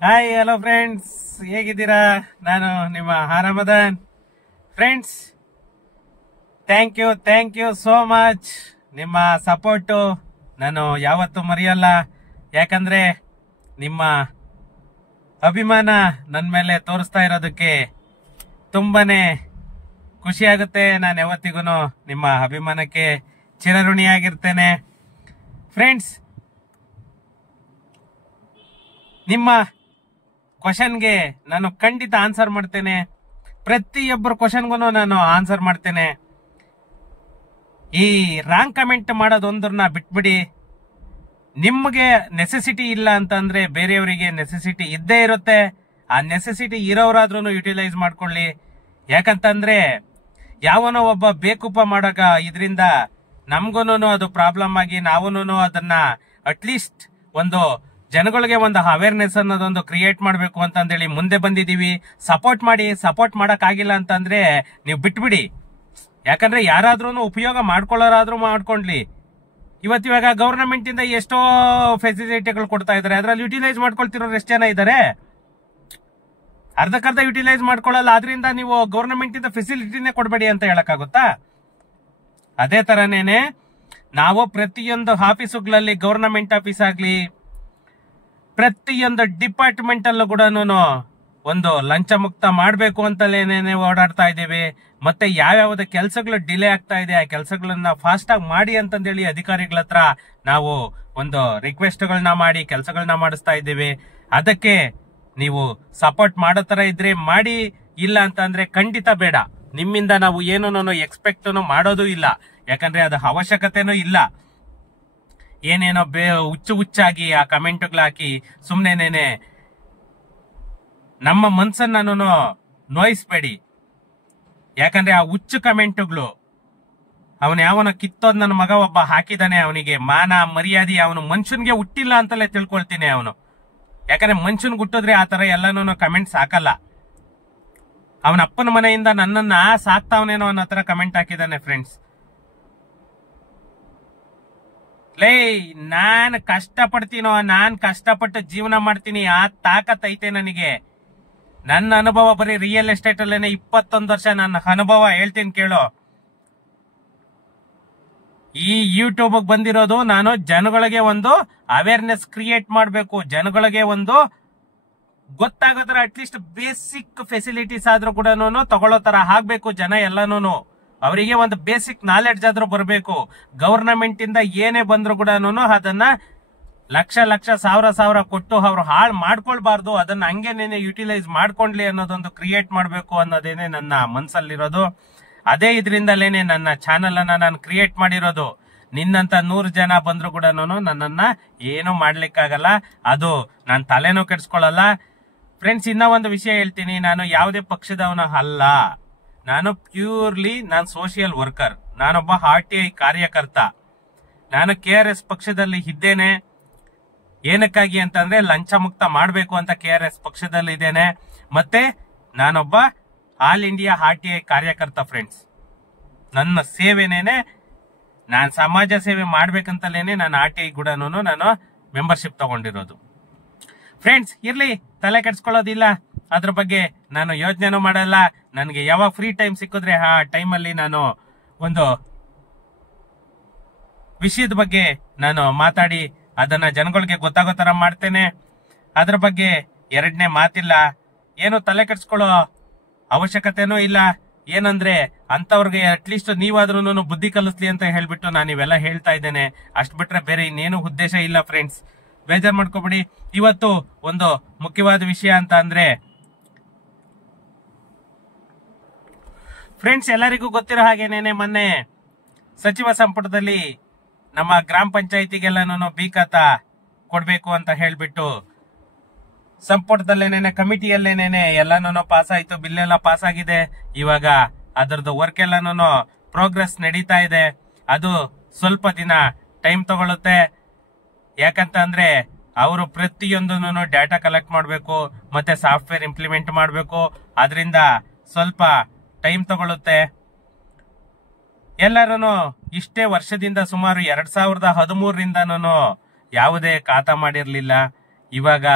Hi hello friends, ಹೇಗಿದ್ದೀರಾ? ನಾನು ನಿಮ್ಮ Ramadan. Friends, thank you so much. ನಿಮ್ಮ ಸಪೋರ್ಟು ನಾನು ಯಾವತ್ತೂ ಮರೆಯಲ್ಲ. ಯಾಕಂದ್ರೆ ನಿಮ್ಮ ಅಭಿಮಾನ ನನ್ನ ಮೇಲೆ ತೋರಿಸ್ತಾ ಇರೋದಕ್ಕೆ ತುಂಬಾನೇ ಖುಷಿ ಆಗುತ್ತೆ. ನಾನು ಯಾವತ್ತಿಗೂ ನಿಮ್ಮ ಅಭಿಮಾನಕ್ಕೆ ಚಿರಋಣಿಯಾಗಿರ್ತೇನೆ. ಫ್ರೆಂಡ್ಸ್, ನಿಮ್ಮ ಕ್ವಶನ್ಗೆ ನಾನು ಖಂಡಿತ ಆನ್ಸರ್ ಮಾಡ್ತೇನೆ. ಪ್ರತಿಯೊಬ್ಬರ ಕ್ವಶನ್ಗೂ ನಾನು ಆನ್ಸರ್ ಮಾಡ್ತೇನೆ. ಈ ರಾಂಗ್ ಕಮೆಂಟ್ ಮಾಡೋದೊಂದನ್ನ ಬಿಟ್ಬಿಡಿ. ನಿಮಗೆ ನೆಸೆಸಿಟಿ ಇಲ್ಲ ಅಂತಂದ್ರೆ ಬೇರೆಯವರಿಗೆ ನೆಸೆಸಿಟಿ ಇದ್ದೇ ಇರುತ್ತೆ. ಆ ನೆಸೆಸಿಟಿ ಇರೋರಾದ್ರೂ ಯುಟಿಲೈಸ್ ಮಾಡ್ಕೊಳ್ಳಿ. ಯಾಕಂತಂದ್ರೆ ಯಾವನೋ ಒಬ್ಬ ಬೇಕೂಪ ಮಾಡಾಗ ಇದರಿಂದ ನಮ್ಗೂನು ಅದು ಪ್ರಾಬ್ಲಮ್ ಆಗಿ ನಾವೂನು ಅದನ್ನ ಅಟ್ಲೀಸ್ಟ್ ಒಂದು ಜನಗಳಿಗೆ ಒಂದು ಅವೇರ್ನೆಸ್ ಅನ್ನೋದೊಂದು ಕ್ರಿಯೇಟ್ ಮಾಡಬೇಕು ಅಂತಂದೇಳಿ ಮುಂದೆ ಬಂದಿದೀವಿ. ಸಪೋರ್ಟ್ ಮಾಡಕ್ ಆಗಿಲ್ಲ ಅಂತಂದ್ರೆ ನೀವು ಬಿಟ್ಬಿಡಿ. ಯಾಕಂದ್ರೆ ಯಾರಾದ್ರೂ ಉಪಯೋಗ ಮಾಡ್ಕೊಳ್ಳೋರಾದ್ರೂ ಮಾಡ್ಕೊಂಡ್ಲಿ. ಇವಾಗ ಗವರ್ನಮೆಂಟ್ ಇಂದ ಎಷ್ಟೋ ಫೆಸಿಲಿಟಿಗಳು ಕೊಡ್ತಾ ಇದಾರೆ. ಅದ್ರಲ್ಲಿ ಯುಟಿಲೈಸ್ ಮಾಡ್ಕೊಳ್ತಿರೋರು ಎಷ್ಟು ಜನ ಇದಾರೆ? ಅರ್ಧಕ್ಕರ್ಧ ಯುಟಿಲೈಸ್ ಮಾಡ್ಕೊಳ್ಳಲ್ಲ. ಆದ್ರಿಂದ ನೀವು ಗವರ್ನಮೆಂಟ್ ಇಂದ ಫೆಸಿಲಿಟಿನೇ ಕೊಡ್ಬೇಡಿ ಅಂತ ಹೇಳಕ್ಕಾಗುತ್ತಾ? ಅದೇ ತರನೇನೆ ನಾವು ಪ್ರತಿಯೊಂದು ಆಫೀಸುಗಳಲ್ಲಿ, ಗವರ್ನಮೆಂಟ್ ಆಫೀಸ್ ಆಗ್ಲಿ, ಪ್ರತಿಯೊಂದು ಡಿಪಾರ್ಟ್ಮೆಂಟ್ ಅಲ್ಲೂ ಕೂಡ ಒಂದು ಲಂಚ ಮುಕ್ತ ಮಾಡಬೇಕು ಅಂತಲೇನೆ ಓಡಾಡ್ತಾ ಇದ್ದೀವಿ. ಮತ್ತೆ ಯಾವ್ಯಾವ್ದು ಕೆಲಸಗಳು ಡಿಲೇ ಆಗ್ತಾ ಇದೆ ಆ ಕೆಲಸಗಳನ್ನ ಫಾಸ್ಟ್ ಆಗಿ ಮಾಡಿ ಅಂತಂದೇಳಿ ಅಧಿಕಾರಿಗಳ ಹತ್ರ ನಾವು ಒಂದು ರಿಕ್ವೆಸ್ಟ್ಗಳನ್ನ ಮಾಡಿ ಕೆಲಸಗಳನ್ನ ಮಾಡಿಸ್ತಾ ಇದ್ದೀವಿ. ಅದಕ್ಕೆ ನೀವು ಸಪೋರ್ಟ್ ಮಾಡೋ ತರ ಇದ್ರೆ ಮಾಡಿ, ಇಲ್ಲ ಅಂತಂದ್ರೆ ಖಂಡಿತ ಬೇಡ. ನಿಮ್ಮಿಂದ ನಾವು ಏನೂ ಎಕ್ಸ್ಪೆಕ್ಟ್ ಮಾಡೋದು ಇಲ್ಲ. ಯಾಕಂದ್ರೆ ಅದು ಅವಶ್ಯಕತೆನೂ ಇಲ್ಲ. ಏನೇನೋ ಹುಚ್ಚಾಗಿ ಆ ಕಮೆಂಟ್ಗಳು ಹಾಕಿ ಸುಮ್ನೆನೇನೆ ನಮ್ಮ ಮನ್ಸನ್ನು ನೋಯಿಸ್ಬೇಡಿ. ಯಾಕಂದ್ರೆ ಆ ಹುಚ್ಚು ಕಮೆಂಟ್ಗಳು ಅವನು ಯಾವನ ಕಿತ್ತೋದ್ ನನ್ನ ಮಗ ಒಬ್ಬ ಹಾಕಿದಾನೆ. ಅವನಿಗೆ ಮಾನ ಮರ್ಯಾದೆ, ಅವನು ಮನುಷ್ಯನ್ಗೆ ಹುಟ್ಟಿಲ್ಲ ಅಂತಲೇ ತಿಳ್ಕೊಳ್ತೀನಿ ಅವನು. ಯಾಕಂದ್ರೆ ಮನುಷ್ಯನ್ಗೆ ಹುಟ್ಟಿದ್ರೆ ಆ ತರ ಎಲ್ಲಾನು ಕಮೆಂಟ್ಸ್ ಹಾಕಲ್ಲ. ಅವನ ಅಪ್ಪನ ಮನೆಯಿಂದ ನನ್ನನ್ನ ಸಾಕ್ತಾವನೇನೋ ಅನ್ನೋ ತರ ಕಮೆಂಟ್ ಹಾಕಿದಾನೆ. ಫ್ರೆಂಡ್ಸ್, ಲೇ, ನಾನ್ ಕಷ್ಟಪಡ್ತೀನೋ, ನಾನ್ ಕಷ್ಟಪಟ್ಟು ಜೀವನ ಮಾಡ್ತೀನಿ, ಆ ತಾಕತ್ ಐತೆ ನನಗೆ. ನನ್ನ ಅನುಭವ ಬರೀ ರಿಯಲ್ ಎಸ್ಟೇಟ್ ಅಲ್ಲೇನೆ 21 ವರ್ಷ ನನ್ನ ಅನುಭವ ಹೇಳ್ತೀನಿ ಕೇಳೋ. ಈ ಯೂಟ್ಯೂಬ್ ಬಂದಿರೋದು ನಾನು ಜನಗಳಿಗೆ ಒಂದು ಅವೇರ್ನೆಸ್ ಕ್ರಿಯೇಟ್ ಮಾಡಬೇಕು. ಜನಗಳಿಗೆ ಒಂದು ಗೊತ್ತಾಗೋ ತರ ಅಟ್ಲೀಸ್ಟ್ ಬೇಸಿಕ್ ಫೆಸಿಲಿಟೀಸ್ ಆದ್ರೂ ಕೂಡ ತಗೊಳ್ಳೋ ತರ ಆಗ್ಬೇಕು. ಜನ ಎಲ್ಲಾನು ಅವರಿಗೆ ಒಂದು ಬೇಸಿಕ್ ನಾಲೆಡ್ಜ್ ಆದ್ರೂ ಬರಬೇಕು. ಗವರ್ನಮೆಂಟ್ ಇಂದ ಏನೇ ಬಂದ್ರು ಕೂಡ ಅದನ್ನ ಲಕ್ಷ ಸಾವಿರ ಕೊಟ್ಟು ಅವ್ರು ಹಾಳು ಮಾಡ್ಕೊಳ್ಬಾರ್ದು. ಅದನ್ನ ಹಂಗೇನೇನೆ ಯುಟಿಲೈಸ್ ಮಾಡ್ಕೊಂಡ್ಲಿ ಅನ್ನೋದೊಂದು ಕ್ರಿಯೇಟ್ ಮಾಡ್ಬೇಕು ಅನ್ನೋದೇನೆ ನನ್ನ ಮನ್ಸಲ್ಲಿರೋದು. ಅದೇ ಇದರಿಂದಲೇನೆ ನನ್ನ ಚಾನೆಲ್ ಅನ್ನ ನಾನು ಕ್ರಿಯೇಟ್ ಮಾಡಿರೋದು. ನಿನ್ನಂತ 100 ಜನ ಬಂದ್ರು ಕೂಡ ನನ್ನನ್ನ ಏನು ಮಾಡ್ಲಿಕ್ಕಾಗಲ್ಲ. ಅದು ನಾನು ತಲೆನೂ ಕೆಡ್ಸ್ಕೊಳಲ್ಲ. ಫ್ರೆಂಡ್ಸ್, ಇನ್ನ ಒಂದು ವಿಷಯ ಹೇಳ್ತೀನಿ. ನಾನು ಯಾವುದೇ ಪಕ್ಷದವನ ಅಲ್ಲ. ನಾನು ಪ್ಯೂರ್ಲಿ ಸೋಷಿಯಲ್ ವರ್ಕರ್. ನಾನೊಬ್ಬ RTI ಕಾರ್ಯಕರ್ತ. ನಾನು KRS ಪಕ್ಷದಲ್ಲಿ ಇದ್ದೇನೆ. ಏನಕ್ಕಾಗಿ ಅಂತಂದ್ರೆ ಲಂಚ ಮುಕ್ತ ಮಾಡಬೇಕು ಅಂತ KRS ಪಕ್ಷದಲ್ಲಿ ಇದ್ದೇನೆ. ಮತ್ತೆ ನಾನೊಬ್ಬ ಆಲ್ ಇಂಡಿಯಾ RTI ಕಾರ್ಯಕರ್ತ. ಫ್ರೆಂಡ್ಸ್, ನನ್ನ ಸೇವೆನೇನೆ, ನಾನು ಸಮಾಜ ಸೇವೆ ಮಾಡ್ಬೇಕಂತಲೇನೆ ನಾನು RTI ಕೂಡ ನಾನು ಮೆಂಬರ್ಶಿಪ್ ತಗೊಂಡಿರೋದು. ಫ್ರೆಂಡ್ಸ್, ಇರ್ಲಿ, ತಲೆ ಕೆಡ್ಸ್ಕೊಳ್ಳೋದಿಲ್ಲ. ಅದ್ರ ಬಗ್ಗೆ ನಾನು ಯೋಚನೆನೂ ಮಾಡಲ್ಲ. ನನಗೆ ಯಾವಾಗ ಫ್ರೀ ಟೈಮ್ ಸಿಕ್ಕಿದ್ರೆ ಆ ಟೈಮಲ್ಲಿ ನಾನು ಒಂದು ವಿಷಯದ ಬಗ್ಗೆ ನಾನು ಮಾತಾಡಿ ಅದನ್ನ ಜನಗಳಿಗೆ ಗೊತ್ತಾಗೋ ತರ ಮಾಡ್ತೇನೆ. ಅದ್ರ ಬಗ್ಗೆ ಎರಡನೇ ಮಾತಿಲ್ಲ. ಏನು ತಲೆ ಕೆಡ್ಸ್ಕೊಳ್ಳೋ ಅವಶ್ಯಕತೆನೂ ಇಲ್ಲ. ಏನಂದ್ರೆ ಅಂತವ್ರಿಗೆ ಅಟ್ಲೀಸ್ಟ್ ನೀವಾದ್ರೂ ಬುದ್ಧಿ ಕಲಿಸ್ಲಿ ಅಂತ ಹೇಳ್ಬಿಟ್ಟು ನಾನು ಇವೆಲ್ಲ ಹೇಳ್ತಾ ಇದ್ದೇನೆ. ಅಷ್ಟ್ ಬಿಟ್ರೆ ಬೇರೆ ಇನ್ನೇನು ಉದ್ದೇಶ ಇಲ್ಲ. ಫ್ರೆಂಡ್ಸ್, ಬೇಜಾರ್ ಮಾಡ್ಕೋಬೇಡಿ. ಇವತ್ತು ಒಂದು ಮುಖ್ಯವಾದ ವಿಷಯ ಅಂತ ಅಂದ್ರೆ, ಫ್ರೆಂಡ್ಸ್, ಎಲ್ಲರಿಗೂ ಗೊತ್ತಿರೋ ಹಾಗೇನೇನೆ ಮೊನ್ನೆ ಸಚಿವ ಸಂಪುಟದಲ್ಲಿ ನಮ್ಮ ಗ್ರಾಮ ಪಂಚಾಯತಿಗೆಲ್ಲಾನು ಬೀಕತ ಕೊಡ್ಬೇಕು ಅಂತ ಹೇಳ್ಬಿಟ್ಟು ಸಂಪುಟದಲ್ಲೇನೇನೆ ಕಮಿಟಿಯಲ್ಲೇನೇನೆ ಎಲ್ಲಾನು ಪಾಸ್ ಆಯ್ತು. ಬಿಲ್ ಎಲ್ಲ ಪಾಸ್ ಆಗಿದೆ. ಇವಾಗ ಅದರದ್ದು ವರ್ಕ್ ಎಲ್ಲಾನು ಪ್ರೋಗ್ರೆಸ್ ನಡೀತಾ ಇದೆ. ಅದು ಸ್ವಲ್ಪ ದಿನ ಟೈಮ್ ತಗೊಳುತ್ತೆ. ಯಾಕಂತ ಅಂದ್ರೆ ಅವರು ಪ್ರತಿಯೊಂದನ್ನು ಡಾಟಾ ಕಲೆಕ್ಟ್ ಮಾಡಬೇಕು, ಮತ್ತೆ ಸಾಫ್ಟ್ವೇರ್ ಇಂಪ್ಲಿಮೆಂಟ್ ಮಾಡಬೇಕು. ಅದರಿಂದ ಸ್ವಲ್ಪ ಟೈಮ್ ತಗೊಳುತ್ತೆ. ಎಲ್ಲರೂ ಇಷ್ಟೇ ವರ್ಷದಿಂದ ಸುಮಾರು 2013ರಿಂದನೂ ಯಾವುದೇ ಖಾತಾ ಮಾಡಿರ್ಲಿಲ್ಲ. ಇವಾಗ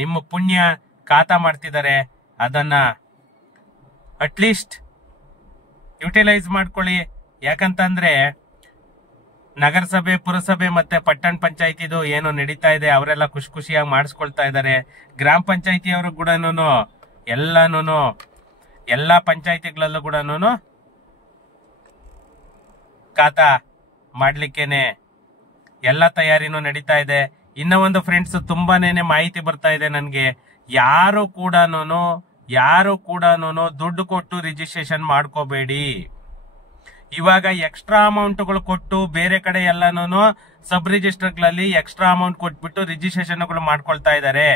ನಿಮ್ಮ ಪುಣ್ಯ ಖಾತಾ ಮಾಡ್ತಿದ್ದಾರೆ, ಅದನ್ನ ಅಟ್ಲೀಸ್ಟ್ ಯುಟಿಲೈಸ್ ಮಾಡ್ಕೊಳ್ಳಿ. ಯಾಕಂತಂದ್ರೆ ನಗರಸಭೆ, ಪುರಸಭೆ ಮತ್ತೆ ಪಟ್ಟಣ ಪಂಚಾಯತಿದು ಏನು ನಡೀತಾ ಇದೆ ಅವರೆಲ್ಲ ಖುಷಿಯಾಗಿ ಮಾಡಿಸ್ಕೊಳ್ತಾ ಇದ್ದಾರೆ. ಗ್ರಾಮ ಪಂಚಾಯತಿಯವರು ಕೂಡ ಎಲ್ಲಾ ಪಂಚಾಯತಿಗಳಲ್ಲೂ ಕೂಡ ಖಾತಾ ಮಾಡ್ಲಿಕ್ಕೇನೆ ಎಲ್ಲ ತಯಾರಿನೂ ನಡೀತಾ ಇದೆ. ಇನ್ನ ಒಂದು ಫ್ರೆಂಡ್ಸ್ ತುಂಬಾನೇ ಮಾಹಿತಿ ಬರ್ತಾ ಇದೆ ನನ್ಗೆ, ಯಾರು ಕೂಡ ದುಡ್ಡು ಕೊಟ್ಟು ರಿಜಿಸ್ಟ್ರೇಷನ್ ಮಾಡ್ಕೋಬೇಡಿ. ಇವಾಗ ಎಕ್ಸ್ಟ್ರಾ ಅಮೌಂಟ್ಗಳು ಕೊಟ್ಟು ಬೇರೆ ಕಡೆ ಎಲ್ಲಾನು ಸಬ್ ರಿಜಿಸ್ಟರ್ಗಳಲ್ಲಿ ಎಕ್ಸ್ಟ್ರಾ ಅಮೌಂಟ್ ಕೊಟ್ಬಿಟ್ಟು ರಿಜಿಸ್ಟ್ರೇಷನ್ಗಳು ಮಾಡ್ಕೊಳ್ತಾ ಇದ್ದಾರೆ.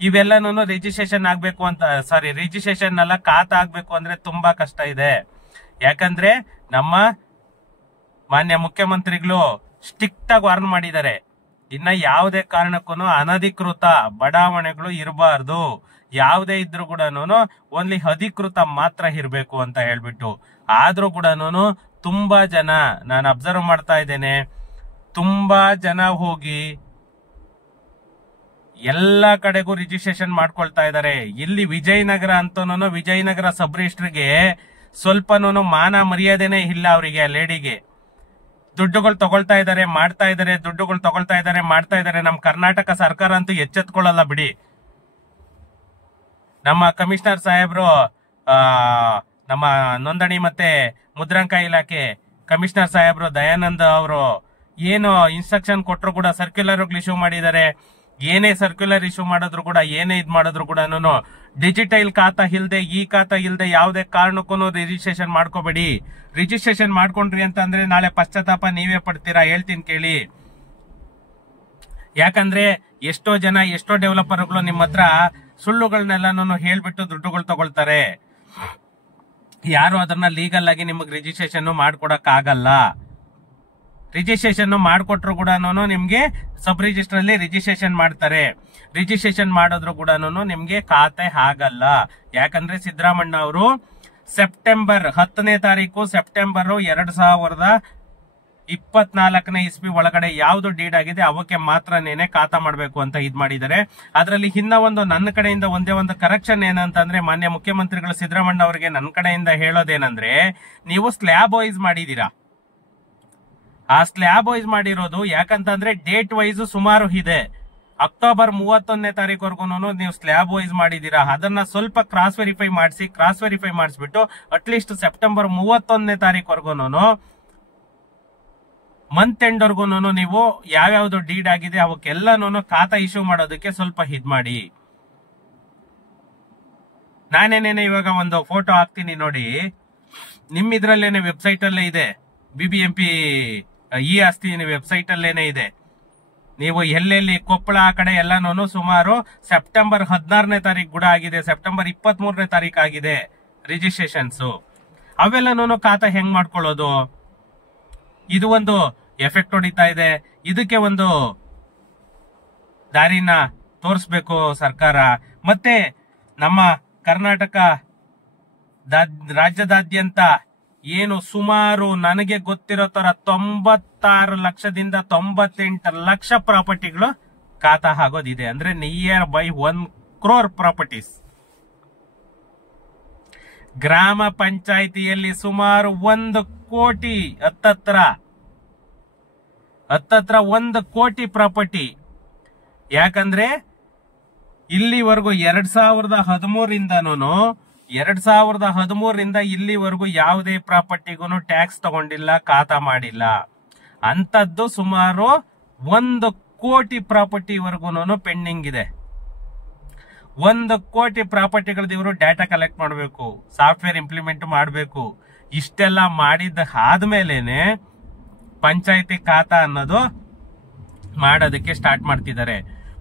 ಇವೆಲ್ಲನೂ ರಿಜಿಸ್ಟ್ರೇಷನ್ ರಿಜಿಸ್ಟ್ರೇಷನ್ ಅಲ್ಲ, ಖಾತಾ ಆಗ್ಬೇಕು ಅಂದ್ರೆ ತುಂಬಾ ಕಷ್ಟ ಇದೆ. ಯಾಕಂದ್ರೆ ನಮ್ಮ ಮಾನ್ಯ ಮುಖ್ಯಮಂತ್ರಿಗಳು ಸ್ಟ್ರಿಕ್ಟ್ ಆಗಿ ವಾರ್ನ್ ಮಾಡಿದ್ದಾರೆ, ಇನ್ನ ಯಾವುದೇ ಕಾರಣಕ್ಕೂ ಅನಧಿಕೃತ ಬಡಾವಣೆಗಳು ಇರಬಾರ್ದು, ಯಾವುದೇ ಇದ್ರೂ ಕೂಡ ಓನ್ಲಿ ಅಧಿಕೃತ ಮಾತ್ರ ಇರಬೇಕು ಅಂತ ಹೇಳ್ಬಿಟ್ಟು. ಆದ್ರೂ ಕೂಡ ತುಂಬಾ ಜನ, ನಾನು ಅಬ್ಸರ್ವ್ ಮಾಡ್ತಾ ಇದ್ದೇನೆ, ತುಂಬಾ ಜನ ಹೋಗಿ ಎಲ್ಲಾ ಕಡೆಗೂ ರಿಜಿಸ್ಟ್ರೇಷನ್ ಮಾಡ್ಕೊಳ್ತಾ ಇದ್ದಾರೆ. ಇಲ್ಲಿ ವಿಜಯನಗರ ಅಂತನೂ ವಿಜಯನಗರ ಸಬ್ ರಿಜಿಸ್ಟರ್ಗೆ ಸ್ವಲ್ಪನೂ ಮಾನ ಮರ್ಯಾದೆನೇ ಇಲ್ಲ ಅವರಿಗೆ, ಲೇಡಿಗೆ. ದುಡ್ಡುಗಳು ತಗೊಳ್ತಾ ಇದ್ದಾರೆ, ಮಾಡ್ತಾ ಇದ್ದಾರೆ, ದುಡ್ಡುಗಳು ತಗೊಳ್ತಾ ಇದ್ದಾರೆ, ಮಾಡ್ತಾ ಇದ್ದಾರೆ. ನಮ್ಮ ಕರ್ನಾಟಕ ಸರ್ಕಾರ ಅಂತೂ ಎಚ್ಚೆತ್ಕೊಳ್ಳಲ್ಲ ಬಿಡಿ. ನಮ್ಮ ಕಮಿಷನರ್ ಸಾಹೇಬ್ರು, ನಮ್ಮ ನೋಂದಣಿ ಮತ್ತೆ ಮುದ್ರಾಂಕ ಇಲಾಖೆ ಕಮಿಷನರ್ ಸಾಹೇಬ್ರು ದಯಾನಂದ್ ಅವರು ಏನು ಇನ್ಸ್ಟ್ರಕ್ಷನ್ ಕೊಟ್ಟರು ಕೂಡ ಸರ್ಕ್ಯುಲರ್ ಇಶ್ಯೂ ಮಾಡಿದ್ದಾರೆ. ಏನೇ ಸರ್ಕ್ಯುಲರ್ ಇಶ್ಯೂ ಮಾಡಿದ್ರು ಕೂಡ, ಏನೇ ಇದ್ ಮಾಡಿದ್ರು ಕೂಡ ಡಿಜಿಟಲ್ ಖಾತಾ ಇಲ್ದೆ, ಈ ಖಾತಾ ಇಲ್ದೆ ಯಾವುದೇ ಕಾರಣಕ್ಕೂ ರಿಜಿಸ್ಟ್ರೇಷನ್ ಮಾಡ್ಕೋಬೇಡಿ. ರಿಜಿಸ್ಟ್ರೇಷನ್ ಮಾಡ್ಕೊಂಡ್ರಿ ಅಂತಂದ್ರೆ ನಾಳೆ ಪಶ್ಚಾತ್ತಾಪ ನೀವೇ ಪಡ್ತೀರಾ, ಹೇಳ್ತೀನಿ ಕೇಳಿ. ಯಾಕಂದ್ರೆ ಎಷ್ಟೋ ಡೆವಲಪರ್ಗಳು ನಿಮ್ಮ ಹತ್ರ ಸುಳ್ಳುಗಳನ್ನೆಲ್ಲಾನು ಹೇಳ್ಬಿಟ್ಟು ದುಡ್ಡುಗಳು ತಗೊಳ್ತಾರೆ. ಯಾರು ಅದನ್ನ ಲೀಗಲ್ ಆಗಿ ನಿಮಗೆ ರಿಜಿಸ್ಟ್ರೇಷನ್ ಮಾಡ್ಕೊಡಕ್ ಆಗಲ್ಲ. ರಿಜಿಸ್ಟ್ರೇಷನ್ ಮಾಡ್ಕೊಟ್ರು ಕೂಡ ನಿಮ್ಗೆ ಸಬ್ ರಿಜಿಸ್ಟರ್ ಅಲ್ಲಿ ರಿಜಿಸ್ಟ್ರೇಷನ್ ಮಾಡ್ತಾರೆ. ರಿಜಿಸ್ಟ್ರೇಷನ್ ಮಾಡಿದ್ರು ಕೂಡ ನಿಮ್ಗೆ ಖಾತೆ ಆಗಲ್ಲ. ಯಾಕಂದ್ರೆ ಸಿದ್ದರಾಮಣ್ಣ ಅವರು ಸೆಪ್ಟೆಂಬರ್ 10ನೇ ತಾರೀಕು ಸೆಪ್ಟೆಂಬರ್ 2024ನೇ ಇಸ್ವಿ ಒಳಗಡೆ ಯಾವ್ದು ಡೀಡ್ ಆಗಿದೆ ಅವಕ್ಕೆ ಮಾತ್ರನೇನೆ ಖಾತಾ ಮಾಡ್ಬೇಕು ಅಂತ ಇದ್ ಮಾಡಿದ್ದಾರೆ. ಅದರಲ್ಲಿ ಇನ್ನ ಒಂದು ನನ್ನ ಕಡೆಯಿಂದ ಒಂದೇ ಒಂದು ಕರೆಕ್ಷನ್ ಏನಂತಂದ್ರೆ, ಮಾನ್ಯ ಮುಖ್ಯಮಂತ್ರಿಗಳು ಸಿದ್ದರಾಮಣ್ಣ ಅವರಿಗೆ ನನ್ನ ಕಡೆಯಿಂದ ಹೇಳೋದೇನಂದ್ರೆ, ನೀವು ಸ್ಲ್ಯಾಬ್ ವೈಸ್ ಮಾಡಿದೀರಾ. ಆ ಸ್ಲ್ಯಾಬ್ ವೈಸ್ ಮಾಡಿರೋದು ಯಾಕಂತಂದ್ರೆ ಡೇಟ್ ವೈಸ್ ಸುಮಾರು ಇದೆ. ಅಕ್ಟೋಬರ್ 31ನೇ ತಾರೀಕುವರೆಗೂ ನೀವು ಸ್ಲ್ಯಾಬ್ ವೈಸ್ ಮಾಡಿದೀರಾ. ಅದನ್ನ ಸ್ವಲ್ಪ ಕ್ರಾಸ್ ವೆರಿಫೈ ಮಾಡಿಸ್ಬಿಟ್ಟು ಅಟ್ಲೀಸ್ಟ್ ಸೆಪ್ಟೆಂಬರ್ 31ನೇ ತಾರೀಕುವರೆಗೂ ಮಂತ್ ಎಂಡ್ ವರ್ಗು ನೀವು ಯಾವ್ಯಾವ್ದು ಡೀಡ್ ಆಗಿದೆ ಅವಕ್ಕೆಲ್ಲನೂ ಖಾತಾ ಇಶ್ಯೂ ಮಾಡೋದಕ್ಕೆ ಸ್ವಲ್ಪ ಇದ್ ಮಾಡಿ. ನಾನೇನೇನೆ ಇವಾಗ ಒಂದು ಫೋಟೋ ಹಾಕ್ತೀನಿ ನೋಡಿ, ನಿಮ್ಮಿದ್ರಲ್ಲೇನೆ ವೆಬ್ಸೈಟ್ ಅಲ್ಲೇ ಇದೆ, BBMP ಈ ಆಸ್ತಿ ವೆಬ್ಸೈಟ್ ಅಲ್ಲೇನೆ ಇದೆ. ನೀವು ಎಲ್ಲೆಲ್ಲಿ ಕೊಪ್ಪಳ ಆ ಕಡೆ ಎಲ್ಲಾನು ಸುಮಾರು ಸೆಪ್ಟೆಂಬರ್ 16ನೇ ತಾರೀಕು ಕೂಡ ಆಗಿದೆ, ಸೆಪ್ಟೆಂಬರ್ 23ನೇ ತಾರೀಕು ಆಗಿದೆ ರಿಜಿಸ್ಟ್ರೇಷನ್ಸ್. ಅವೆಲ್ಲನೂ ಖಾತಾ ಹೆಂಗ್ ಮಾಡ್ಕೊಳ್ಳೋದು? ಇದು ಒಂದು ಎಫೆಕ್ಟ್ ಹೊಡಿತಾ ಇದೆ. ಇದಕ್ಕೆ ಒಂದು ದಾರಿನ ತೋರಿಸ್ಬೇಕು ಸರ್ಕಾರ. ಮತ್ತೆ ನಮ್ಮ ಕರ್ನಾಟಕ ರಾಜ್ಯದಾದ್ಯಂತ ಏನು ಸುಮಾರು ನನಗೆ ಗೊತ್ತಿರೋ ತರ 96 ಲಕ್ಷದಿಂದ 98 ಲಕ್ಷ ಪ್ರಾಪರ್ಟಿಗಳು ಖಾತಾ ಆಗೋದಿದೆ. ಅಂದ್ರೆ ನಿಯರ್ ಬೈ 1 crore ಪ್ರಾಪರ್ಟೀಸ್. ಗ್ರಾಮ ಪಂಚಾಯಿತಿಯಲ್ಲಿ ಸುಮಾರು 1 ಕೋಟಿ ಹತ್ತತ್ರ 1 ಕೋಟಿ ಪ್ರಾಪರ್ಟಿ. ಯಾಕಂದ್ರೆ ಇಲ್ಲಿವರೆಗೂ 2013ರಿಂದ ಇಲ್ಲಿವರೆಗೂ ಯಾವುದೇ ಪ್ರಾಪರ್ಟಿಗೂ ಟ್ಯಾಕ್ಸ್ ತಗೊಂಡಿಲ್ಲ, ಖಾತಾ ಮಾಡಿಲ್ಲ. ಅಂತದ್ದು ಸುಮಾರು 1 ಕೋಟಿ ಪ್ರಾಪರ್ಟಿವರೆಗೂ ಪೆಂಡಿಂಗ್ ಇದೆ. 1 ಕೋಟಿ ಪ್ರಾಪರ್ಟಿಗಳದ್ದು ಇವರು ಡಾಟಾ ಕಲೆಕ್ಟ್ ಮಾಡಬೇಕು, ಸಾಫ್ಟ್ವೇರ್ ಇಂಪ್ಲಿಮೆಂಟ್ ಮಾಡಬೇಕು. ಇಷ್ಟೆಲ್ಲ ಮಾಡಿದ್ದ ಆದ್ಮೇಲೆನೆ ಪಂಚಾಯತಿ ಖಾತಾ ಅನ್ನೋದು ಮಾಡೋದಕ್ಕೆ ಸ್ಟಾರ್ಟ್ ಮಾಡ್ತಿದ್ದಾರೆ.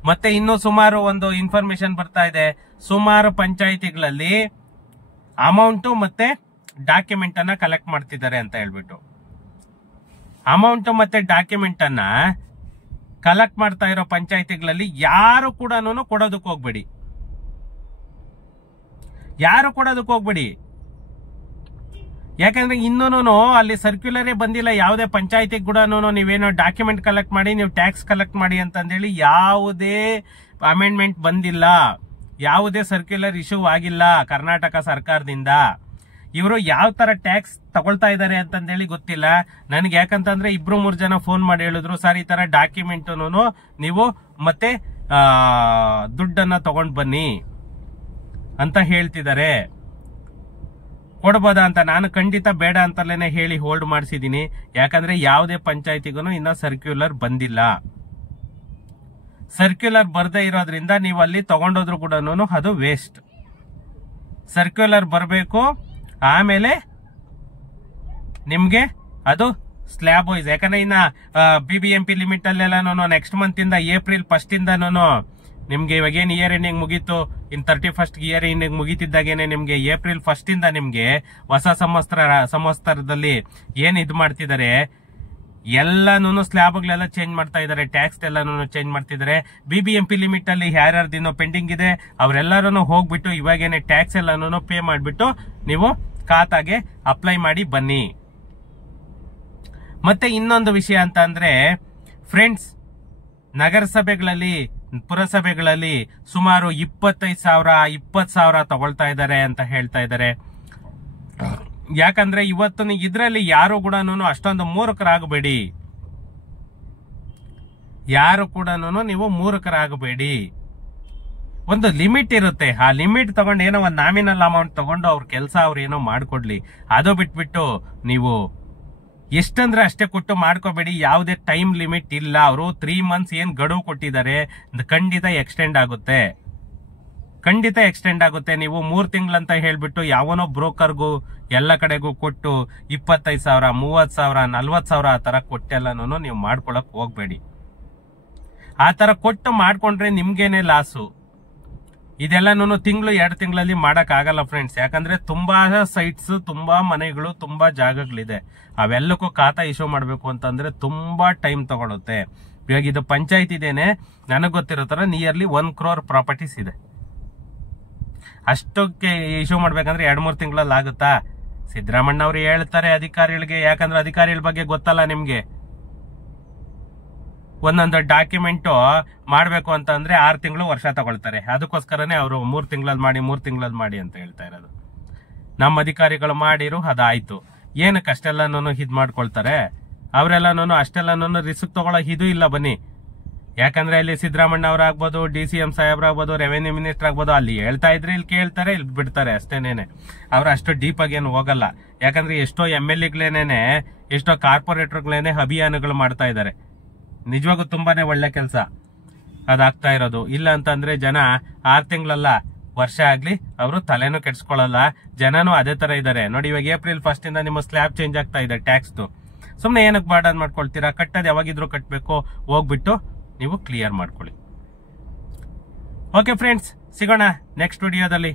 ಮತ್ತೆ ಇನ್ನು ಸುಮಾರು ಒಂದು ಇನ್ಫಾರ್ಮೇಶನ್ ಬರ್ತಾ ಇದೆ, ಸುಮಾರು ಪಂಚಾಯತಿಗಳಲ್ಲಿ ಅಮೌಂಟ್ ಮತ್ತೆ ಡಾಕ್ಯುಮೆಂಟ್ ಅನ್ನ ಕಲೆಕ್ಟ್ ಮಾಡ್ತಿದ್ದಾರೆ ಅಂತ ಹೇಳ್ಬಿಟ್ಟು. ಅಮೌಂಟ್ ಮತ್ತೆ ಡಾಕ್ಯುಮೆಂಟ್ ಅನ್ನ ಕಲೆಕ್ಟ್ ಮಾಡ್ತಾ ಇರೋ ಪಂಚಾಯತಿಗಳಲ್ಲಿ ಯಾರು ಕೂಡ ಕೊಡೋದಕ್ಕೆ ಹೋಗ್ಬೇಡಿ, ಯಾಕಂದ್ರೆ ಇನ್ನೂ ಅಲ್ಲಿ ಸರ್ಕ್ಯುಲರೇ ಬಂದಿಲ್ಲ ಯಾವುದೇ ಪಂಚಾಯತಿ ಕೂಡ ನೀವೇನೋ ಡಾಕ್ಯುಮೆಂಟ್ ಕಲೆಕ್ಟ್ ಮಾಡಿ, ನೀವು ಟ್ಯಾಕ್ಸ್ ಕಲೆಕ್ಟ್ ಮಾಡಿ ಅಂತಂದೇಳಿ ಯಾವುದೇ ಅಮೆಂಡ್ಮೆಂಟ್ ಬಂದಿಲ್ಲ, ಯಾವುದೇ ಸರ್ಕ್ಯುಲರ್ ಇಶ್ಯೂ ಆಗಿಲ್ಲ ಕರ್ನಾಟಕ ಸರ್ಕಾರದಿಂದ. ಇವರು ಯಾವ ತರ ಟ್ಯಾಕ್ಸ್ ತಗೊಳ್ತಾ ಇದ್ದಾರೆ ಅಂತಂದೇಳಿ ಗೊತ್ತಿಲ್ಲ ನನಗೆ. ಯಾಕಂತಂದ್ರೆ 2-3 ಜನ ಫೋನ್ ಮಾಡಿ ಹೇಳಿದ್ರು, ಸರ್ ಈ ತರ ಡಾಕ್ಯುಮೆಂಟ್ ನೀವು ಮತ್ತೆ ದುಡ್ಡನ್ನ ತಗೊಂಡ್ ಬನ್ನಿ ಅಂತ ಹೇಳ್ತಿದ್ದಾರೆ. ಕೊಡ್ಬೋದಾ ಅಂತ ನಾನು ಖಂಡಿತ ಬೇಡ ಅಂತಲೇನೆ ಹೇಳಿ ಹೋಲ್ಡ್ ಮಾಡಿಸಿದೀನಿ. ಯಾಕಂದ್ರೆ ಯಾವುದೇ ಪಂಚಾಯತಿಗೂ ಇನ್ನ ಸರ್ಕ್ಯುಲರ್ ಬಂದಿಲ್ಲ. ಸರ್ಕ್ಯುಲರ್ ಬರ್ದೇ ಇರೋದ್ರಿಂದ ನೀವು ಅಲ್ಲಿ ತಗೊಂಡೋದ್ರು ಕೂಡ ಅದು ವೇಸ್ಟ್. ಸರ್ಕ್ಯುಲರ್ ಬರಬೇಕು, ಆಮೇಲೆ ನಿಮ್ಗೆ ಅದು ಸ್ಲ್ಯಾಬ್ ವೈಸ್. ಯಾಕಂದ್ರೆ ಇನ್ನ BBMP ಲಿಮಿಟ್ ಅಲ್ಲೆಲ್ಲ ನೆಕ್ಸ್ಟ್ ಮಂತ್ ಇಂದ ಏಪ್ರಿಲ್ 1 ಇಂದನೂ ನಿಮ್ಗೆ ಇವಾಗ ಏನ್ ಇಯರ್ ಎಂಡಿಂಗ್ ಮುಗೀತು, ಇನ್ 31st ಇಯರ್ ಎಂಡಿಂಗ್ ಮುಗೀತಿದ್ದಾಗೇನೆ ನಿಮ್ಗೆ ಏಪ್ರಿಲ್ 1 ಇಂದ ನಿಮ್ಗೆ ಹೊಸ ಸಂವತ್ಸರದಲ್ಲಿ ಏನ್ ಇದು ಮಾಡ್ತಿದ್ದಾರೆ ಎಲ್ಲಾನು ಸ್ಲ್ಯಾಬ್ಗಳೆಲ್ಲ ಚೇಂಜ್ ಮಾಡ್ತಾ ಇದಾರೆ, ಟ್ಯಾಕ್ಸ್ ಎಲ್ಲಾನು ಚೇಂಜ್ ಮಾಡ್ತಿದ್ದಾರೆ. BBMP ಲಿಮಿಟ್ ಅಲ್ಲಿ ಯಾರ್ಯಾರ್ದಿನ್ನೋ ಪೆಂಡಿಂಗ್ ಇದೆ ಅವರೆಲ್ಲರೂ ಹೋಗ್ಬಿಟ್ಟು ಇವಾಗೇನೆ ಟ್ಯಾಕ್ಸ್ ಎಲ್ಲಾನು ಪೇ ಮಾಡ್ಬಿಟ್ಟು ನೀವು ಖಾತಾಗೆ ಅಪ್ಲೈ ಮಾಡಿ ಬನ್ನಿ. ಮತ್ತೆ ಇನ್ನೊಂದು ವಿಷಯ ಅಂತ ಅಂದ್ರೆ ಫ್ರೆಂಡ್ಸ್, ನಗರಸಭೆಗಳಲ್ಲಿ ಪುರಸಭೆಗಳಲ್ಲಿ ಸುಮಾರು 25,000 20,000 ತಗೊಳ್ತಾ ಇದ್ದಾರೆ ಅಂತ ಹೇಳ್ತಾ ಇದ್ದಾರೆ. ಯಾಕಂದ್ರೆ ಇವತ್ತು ಇದ್ರಲ್ಲಿ ಯಾರು ಕೂಡ ಅಷ್ಟೊಂದು ಮೂರ್ಖರಾಗಬೇಡಿ, ಯಾರು ಕೂಡ ನೀವು ಮೂರ್ಖರಾಗಬೇಡಿ. ಒಂದು ಲಿಮಿಟ್ ಇರುತ್ತೆ, ಆ ಲಿಮಿಟ್ ತಗೊಂಡು ಏನೋ ಒಂದು ನಾಮಿನಲ್ ಅಮೌಂಟ್ ತಗೊಂಡು ಅವ್ರ ಕೆಲಸ ಅವ್ರು ಏನೋ ಮಾಡ್ಕೊಡ್ಲಿ. ಅದು ಬಿಟ್ಬಿಟ್ಟು ನೀವು ಎಷ್ಟಂದ್ರೆ ಅಷ್ಟೇ ಕೊಟ್ಟು ಮಾಡ್ಕೋಬೇಡಿ. ಯಾವುದೇ ಟೈಮ್ ಲಿಮಿಟ್ ಇಲ್ಲ. ಅವರು 3 ಮಂತ್ಸ್ ಏನ್ ಗಡುವು ಕೊಟ್ಟಿದ್ದಾರೆ ಖಂಡಿತ ಎಕ್ಸ್ಟೆಂಡ್ ಆಗುತ್ತೆ, ಖಂಡಿತ ಎಕ್ಸ್ಟೆಂಡ್ ಆಗುತ್ತೆ. ನೀವು 3 ತಿಂಗಳಂತ ಹೇಳ್ಬಿಟ್ಟು ಯಾವನೋ ಬ್ರೋಕರ್ಗೂ ಎಲ್ಲ ಕಡೆಗೂ ಕೊಟ್ಟು 25,000 30,000 40,000 ಆ ತರ ಕೊಟ್ಟೆಲ್ಲನೂ ನೀವು ಮಾಡ್ಕೊಳಕ್ ಹೋಗ್ಬೇಡಿ. ಆ ತರ ಕೊಟ್ಟು ಮಾಡ್ಕೊಂಡ್ರೆ ನಿಮ್ಗೇನೆ ಲಾಸು. ಇದೆಲ್ಲನೂ ತಿಂಗಳು 2 ತಿಂಗಳಲ್ಲಿ ಮಾಡಕ್ ಆಗಲ್ಲ ಫ್ರೆಂಡ್ಸ್. ಯಾಕಂದ್ರೆ ತುಂಬಾ ಸೈಟ್ಸ್, ತುಂಬಾ ಮನೆಗಳು, ತುಂಬಾ ಜಾಗಗಳಿದೆ. ಅವೆಲ್ಲಕ್ಕೂ ಖಾತಾ ಇಶ್ಯೂ ಮಾಡ್ಬೇಕು ಅಂತಂದ್ರೆ ತುಂಬಾ ಟೈಮ್ ತಗೊಳುತ್ತೆ. ಇವಾಗ ಇದು ಪಂಚಾಯತ್ ಇದೇನೆ, ನನಗ್ ಗೊತ್ತಿರೋ ತರ ನಿಯರ್ಲಿ 1 crore ಪ್ರಾಪರ್ಟೀಸ್ ಇದೆ. ಅಷ್ಟಕ್ಕೆ ಇಶ್ಯೂ ಮಾಡ್ಬೇಕಂದ್ರೆ 2-3 ತಿಂಗಳಲ್ಲಿ ಆಗುತ್ತಾ? ಸಿದ್ದರಾಮಣ್ಣ ಅವ್ರು ಹೇಳ್ತಾರೆ ಅಧಿಕಾರಿಗಳಿಗೆ, ಯಾಕಂದ್ರೆ ಅಧಿಕಾರಿಗಳ ಬಗ್ಗೆ ಗೊತ್ತಲ್ಲ ನಿಮ್ಗೆ. ಒಂದೊಂದು ಡಾಕ್ಯುಮೆಂಟ್ ಮಾಡ್ಬೇಕು ಅಂತಂದ್ರೆ 6 ತಿಂಗಳು ವರ್ಷ ತಗೊಳ್ತಾರೆ. ಅದಕ್ಕೋಸ್ಕರನೇ ಅವರು 3 ತಿಂಗಳಲ್ಲಿ ಮಾಡಿ ಅಂತ ಹೇಳ್ತಾ ಇರೋದು. ನಮ್ಮ ಅಧಿಕಾರಿಗಳು ಮಾಡಿರು ಅದಾಯ್ತು. ಏನಕ್ಕೆ ಅಷ್ಟೆಲ್ಲಾನು ಇದ್ ಮಾಡ್ಕೊಳ್ತಾರೆ? ಅವರೆಲ್ಲಾನು ಅಷ್ಟೆಲ್ಲಾನು ರಿಸ್ಕ್ ತಗೊಳ್ಳೋ ಇದು ಇಲ್ಲ ಬನ್ನಿ. ಯಾಕಂದ್ರೆ ಅಲ್ಲಿ ಸಿದ್ದರಾಮಣ್ಣ ಅವ್ರಾಗ್ಬೋದು, DCM ಸಾಹೇಬ್ರಾಗ್ಬೋದು, ರೆವೆನ್ಯೂ ಮಿನಿಸ್ಟರ್ ಆಗ್ಬೋದು, ಅಲ್ಲಿ ಹೇಳ್ತಾ ಇದ್ರೆ ಇಲ್ಲಿ ಕೇಳ್ತಾರೆ, ಇಲ್ಲಿ ಬಿಡ್ತಾರೆ ಅಷ್ಟೇನೇನೆ. ಅವ್ರು ಅಷ್ಟು ಡೀಪ್ ಆಗಿ ಏನು ಹೋಗಲ್ಲ. ಯಾಕಂದ್ರೆ ಎಷ್ಟೋ MLAಗಳೇನೇನೆ, ಎಷ್ಟೋ ಕಾರ್ಪೊರೇಟರ್ಗಳೇನೆ ಅಭಿಯಾನಗಳು ಮಾಡ್ತಾ ಇದ್ದಾರೆ. ನಿಜವಾಗೂ ತುಂಬಾನೇ ಒಳ್ಳೆ ಕೆಲಸ ಅದಾಗ್ತಾ ಇರೋದು. ಇಲ್ಲ ಅಂತಂದ್ರೆ ಜನ 6 ತಿಂಗಳಲ್ಲ ವರ್ಷ ಆಗ್ಲಿ ಅವರು ತಲೆನೂ ಕೆಡ್ಸ್ಕೊಳ್ಳಲ್ಲ. ಜನನು ಅದೇ ತರ ಇದಾರೆ ನೋಡಿ. ಇವಾಗ ಏಪ್ರಿಲ್ 1 ಇಂದ ನಿಮ್ಮ ಸ್ಲ್ಯಾಬ್ ಚೇಂಜ್ ಆಗ್ತಾ ಇದೆ ಟ್ಯಾಕ್ಸ್ದು. ಸುಮ್ನೆ ಏನಕ್ಕೆ ಬಾರ್ಡನ್ ಮಾಡ್ಕೊಳ್ತೀರಾ? ಕಟ್ಟೋದು ಯಾವಾಗಿದ್ರು ಕಟ್ಬೇಕು, ಹೋಗ್ಬಿಟ್ಟು ನೀವು ಕ್ಲಿಯರ್ ಮಾಡ್ಕೊಳ್ಳಿ. ಓಕೆ ಫ್ರೆಂಡ್ಸ್, ಸಿಗೋಣ ನೆಕ್ಸ್ಟ್ ವಿಡಿಯೋದಲ್ಲಿ.